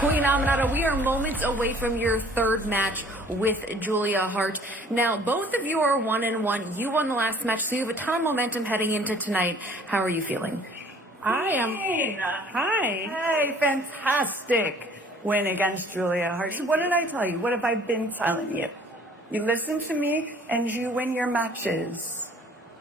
Queen Aminata, we are moments away from your third match with Julia Hart. Now, both of you are 1-1. You won the last match, so you have a ton of momentum heading into tonight. How are you feeling? Hi. Hey, fantastic win against Julia Hart. So what did I tell you? What have I been telling you? You listen to me and you win your matches.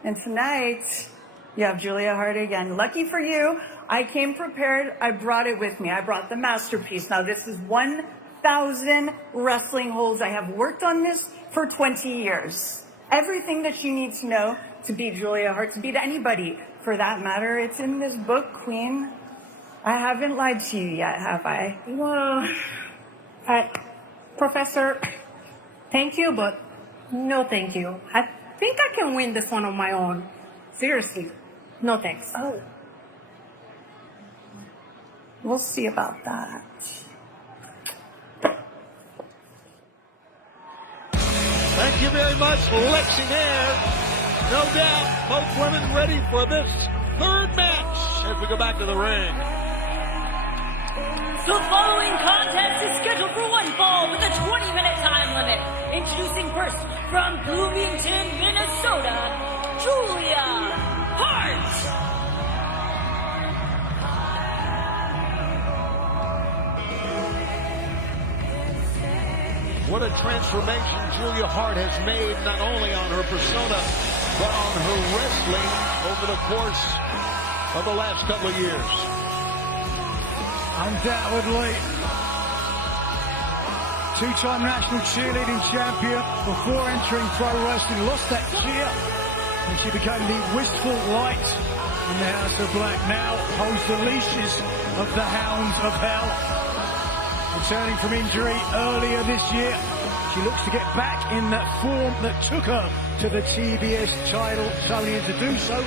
And tonight, you have Julia Hart again. Lucky for you, I came prepared. I brought it with me. I brought the masterpiece. Now, this is 1,000 wrestling holds. I have worked on this for 20 years. Everything that you need to know to beat Julia Hart, to beat anybody for that matter, it's in this book, Queen. I haven't lied to you yet, have I? Well, Professor, thank you, but no thank you. I think I can win this one on my own. Seriously, no thanks. Oh. We'll see about that. Thank you very much, Lexi Nair. No doubt, both women ready for this third match as we go back to the ring. The following contest is scheduled for one fall with a 20-minute time limit. Introducing first from Bloomington, Minnesota, Julia Hart. What a transformation Julia Hart has made, not only on her persona, but on her wrestling over the course of the last couple of years. Undoubtedly. Two-time national cheerleading champion before entering pro wrestling. Lost that cheer when she became the wistful light in the House of Black. Now holds the leashes of the Hounds of Hell. Returning from injury earlier this year, she looks to get back in that form that took her to the TBS title. Tony, and to do so,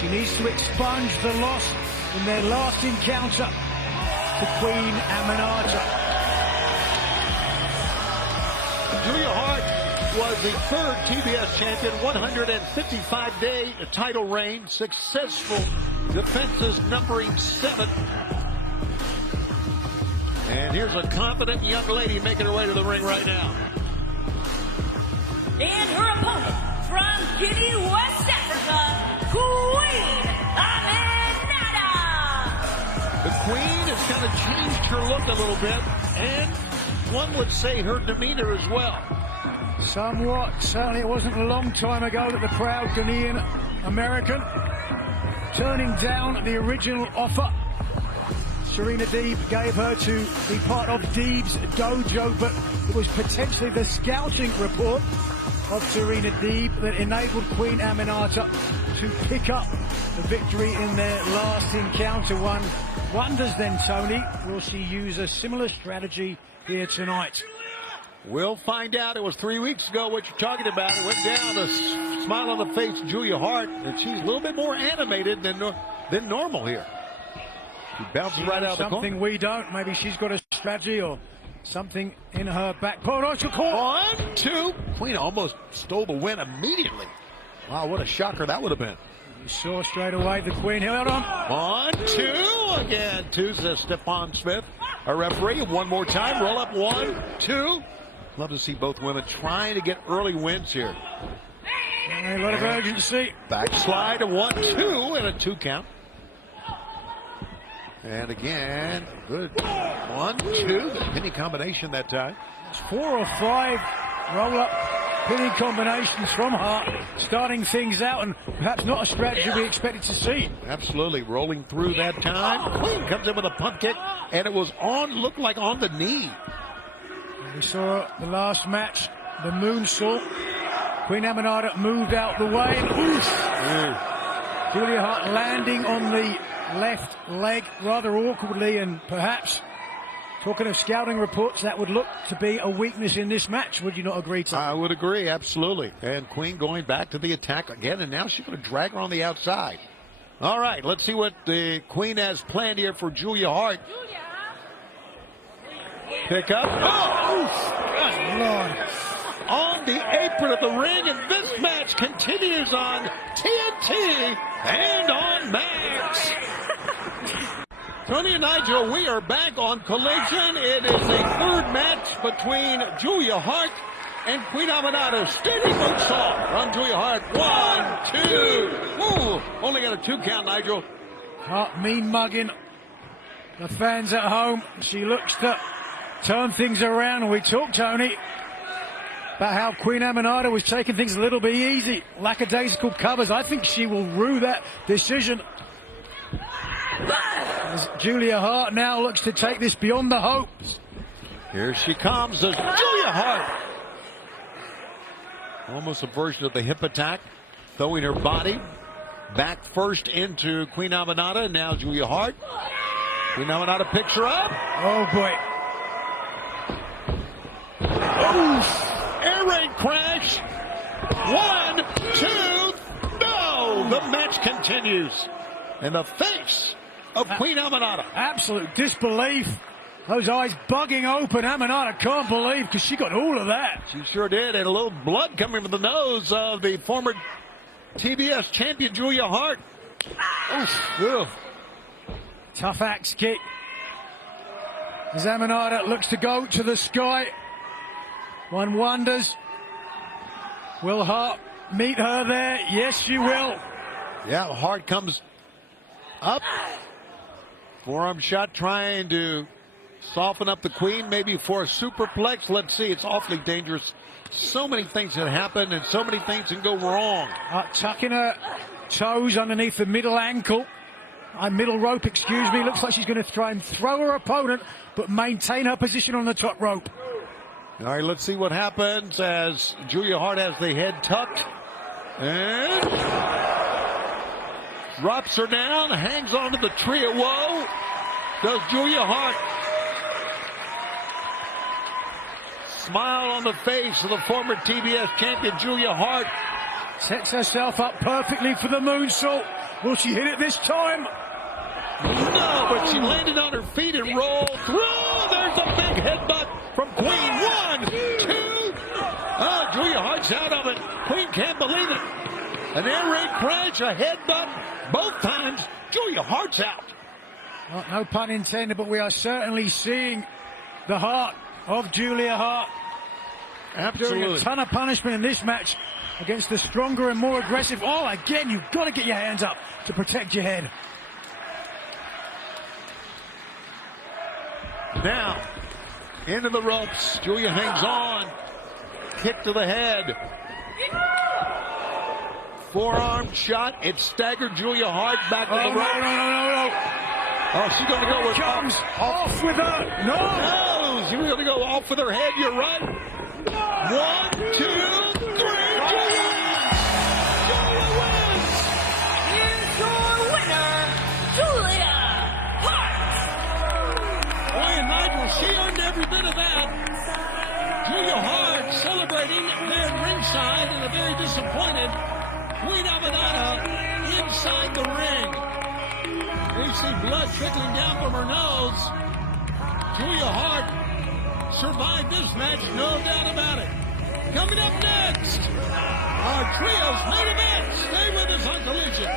she needs to expunge the loss in their last encounter to Queen Aminata. Julia Hart was the third TBS champion, 155-day title reign, successful defenses numbering 7. And here's a confident young lady making her way to the ring right now. And her opponent from Guinea, West Africa, Queen Aminata. The Queen has kind of changed her look a little bit, and one would say her demeanor as well. Somewhat. Certainly it wasn't a long time ago that the proud Ghanaian American turning down the original offer Serena Deeb gave her to be part of Deeb's dojo, but it was potentially the scouting report of Serena Deeb that enabled Queen Aminata to pick up the victory in their last encounter. One wonders then, Tony, will she use a similar strategy here tonight? We'll find out. It was 3 weeks ago what you're talking about. It went down, a smile on the face, Julia Hart, and she's a little bit more animated than normal here. She bounces right out of the corner. Something we don't. Maybe she's got a strategy or something in her back pocket. Oh, 1, 2. Queen almost stole the win immediately. Wow, what a shocker that would have been. You saw straight away the Queen held on. 1, 2. Again, 2 says Stephon Smith, a referee. One more time. Roll up. 1, 2. Love to see both women trying to get early wins here. A lot of urgency. Backslide. 1, 2, and a 2 count. And again, good 1, 2, the pinning combination that time. It's 4 or 5 roll-up pinning combinations from Hart, starting things out, and perhaps not a strategy we expected to see. Absolutely, rolling through that time. Queen comes in with a pump kick, and it was looked like on the knee. We saw the last match, the moonsault. Queen Aminata moved out the way, and Julia Hart landing on the left leg rather awkwardly, and perhaps, talking of scouting reports, that would look to be a weakness in this match. Would you not agree, Tom? I would agree, absolutely. And Queen going back to the attack again, and now she's going to drag her on the outside. All right, let's see what the Queen has planned here for Julia Hart. Pick up. Oh, good Lord. On the apron of the ring, and this match continues on TNT and on Max. Tony and Nigel, we are back on Collision. It is the third match between Julia Hart and Queen Aminata. Steady boots off from Julia Hart. 1, 2. Ooh, only got a 2 count, Nigel. Hart mean mugging the fans at home. She looks to turn things around. And we talked, Tony, about how Queen Aminata was taking things a little bit easy. Lackadaisical covers. I think she will rue that decision. As Julia Hart now looks to take this beyond the hopes. Here she comes as Julia Hart. Almost a version of the hip attack. Throwing her body back first into Queen Aminata. Now Julia Hart. Queen Aminata picks her up. Oh, boy. Oof. Air raid crash. 1, 2. No. The match continues. In the face of Queen Aminata. Absolute disbelief. Those eyes bugging open. Aminata can't believe, because she got all of that. She sure did. And a little blood coming from the nose of the former TBS champion Julia Hart. Oof. Oof. Tough axe kick. As Aminata looks to go to the sky. One wonders, will Hart meet her there? Yes, she will. Yeah, Hart comes up. Forearm shot trying to soften up the Queen, maybe for a superplex. Let's see. It's awfully dangerous. So many things can happen and so many things can go wrong. Tucking her toes underneath the middle ankle. Middle rope, excuse me. Looks like she's going to try and throw her opponent, but maintain her position on the top rope. All right, let's see what happens as Julia Hart has the head tucked. And drops her down, hangs onto the tree of woe. Does Julia Hart. Smile on the face of the former TBS champion Julia Hart. Sets herself up perfectly for the moonsault. Will she hit it this time? No, but she landed on her feet and rolled through. There's a big headbutt from Queen. 1, 2. Oh, Julia Hart's out of it. Queen can't believe it. An air raid crash, a headbutt. Both times, Julia Hart's out. Well, no pun intended, but we are certainly seeing the heart of Julia Hart. Absolutely. Doing a ton of punishment in this match against the stronger and more aggressive. Oh, again, you've got to get your hands up to protect your head. Now, into the ropes. Julia hangs on. Kick to the head. Forearm shot. It staggered Julia Hart back to the rope. No. Oh, she's going to go with Comes off with her. No, she's going to go off with her head. You're right. 1, 2, 3. Julia wins. Here's your winner, Julia Hart. Boy, and Nigel, she earned every bit of that. Julia Hart celebrating there ringside and a very disappointed Queen Aminata inside the ring. We see blood trickling down from her nose. Julia Hart survived this match, no doubt about it. Coming up next, our trios main event. Stay with us on Collision.